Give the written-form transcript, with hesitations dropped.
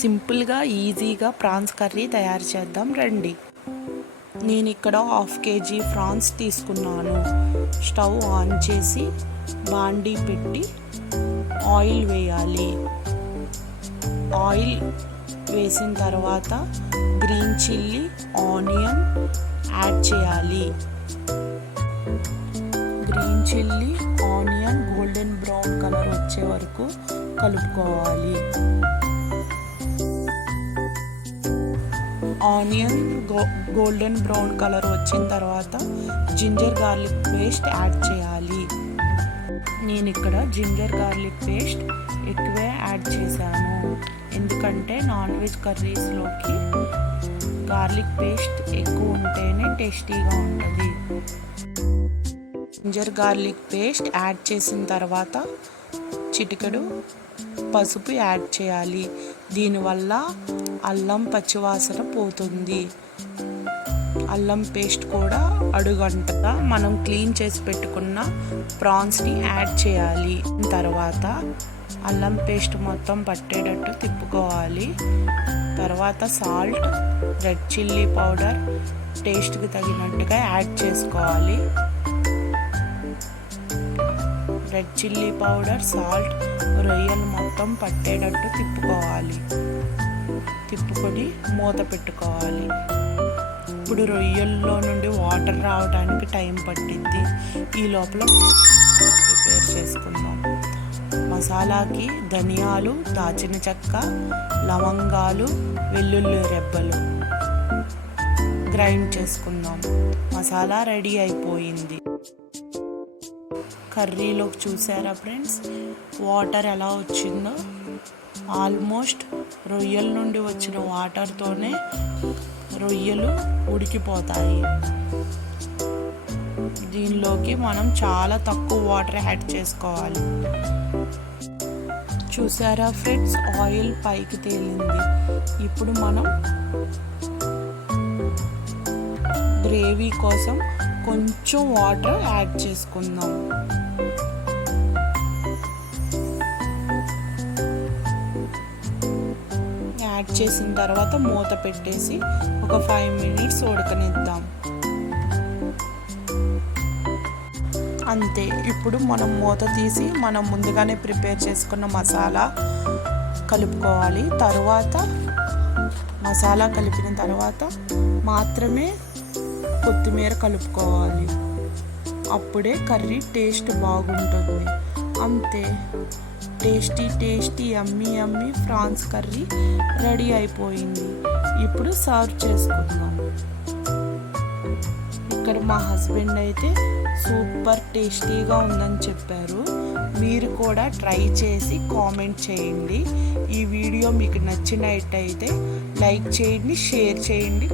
సింపుల్గా ఈజీగా prawns curry తయారు చేద్దాం రండి. నేను ఇక్కడ 1/2 kg ప్రాన్స్ తీసుకున్నాను. స్టవ్ ఆన్ చేసి బాండీ పెట్టి ఆయిల్ వేయాలి. ఆయిల్ వేసిన తర్వాత గ్రీన్ చిల్లీ, ఆనియన్ యాడ్ చేయాలి. Green chilli, onion golden brown colour వచ్చే వరకు కలుపుకోవాలి. ఆనియన్ గోల్డెన్ బ్రౌన్ కలర్ వచ్చిన తర్వాత జింజర్ గార్లిక్ పేస్ట్ యాడ్ చేయాలి. నేను ఇక్కడ జింజర్ గార్లిక్ పేస్ట్ ఎక్కువే యాడ్ చేశాను, ఎందుకంటే నాన్ వెజ్ కర్రీస్లోకి గార్లిక్ పేస్ట్ ఎక్కువ ఉంటేనే టేస్టీగా ఉంటుంది. జింజర్ గార్లిక్ పేస్ట్ యాడ్ చేసిన తర్వాత చిటికెడు పసుపు యాడ్ చేయాలి. దీనివల్ల అల్లం పచ్చివాసన పోతుంది. అల్లం పేస్ట్ కూడా అడుగంటగా మనం క్లీన్ చేసి పెట్టుకున్న ప్రాన్స్ని యాడ్ చేయాలి. తర్వాత అల్లం పేస్ట్ మొత్తం పట్టేటట్టు తిప్పుకోవాలి. తర్వాత సాల్ట్, రెడ్ చిల్లీ పౌడర్ టేస్ట్కి తగినట్టుగా యాడ్ చేసుకోవాలి. రెడ్ చిల్లీ పౌడర్, సాల్ట్ రొయ్యలు మొత్తం పట్టేటట్టు తిప్పుకోవాలి. తిప్పుకొని మూత పెట్టుకోవాలి. ఇప్పుడు రొయ్యల్లో నుండి వాటర్ రావడానికి టైం పట్టింది. ఈ లోపల ప్రిపేర్ చేసుకుందాం. మసాలాకి ధనియాలు, దాచిన చెక్క, లవంగాలు, వెల్లుల్లి రెబ్బలు గ్రైండ్ చేసుకుందాం. మసాలా రెడీ అయిపోయింది. కర్రీలోకి చూసారా ఫ్రెండ్స్, వాటర్ ఎలా వచ్చిందో? ఆల్మోస్ట్ రొయ్యల నుండి వచ్చిన వాటర్తోనే రొయ్యలు ఉడికిపోతాయి. దీనిలోకి మనం చాలా తక్కువ వాటర్ యాడ్ చేసుకోవాలి. చూసారా ఫ్రెండ్స్, ఆయిల్ పైకి తేలింది. ఇప్పుడు మనం గ్రేవీ కోసం కొంచెం వాటర్ యాడ్ చేసుకుందాం. యాడ్ చేసిన తర్వాత మూత పెట్టేసి ఒక 5 minutes ఉడకనిద్దాం. అంతే. ఇప్పుడు మనం మూత తీసి మనం ముందుగానే ప్రిపేర్ చేసుకున్న మసాలా కలుపుకోవాలి. తర్వాత మసాలా కలిపిన తర్వాత మాత్రమే కొత్తిమీర కలుపుకోవాలి. అప్పుడే కర్రీ టేస్ట్ బాగుంటుంది. అంతే, టేస్టీ యమ్మీ ప్రాన్స్ కర్రీ రెడీ అయిపోయింది. ఇప్పుడు సర్వ్ చేసుకుందాం. ఇక్కడ మా హస్బెండ్ అయితే సూపర్ టేస్టీగా ఉందని చెప్పారు. మీరు కూడా ట్రై చేసి కామెంట్ చేయండి. ఈ వీడియో మీకు నచ్చినట్టయితే లైక్ చేయండి, షేర్ చేయండి.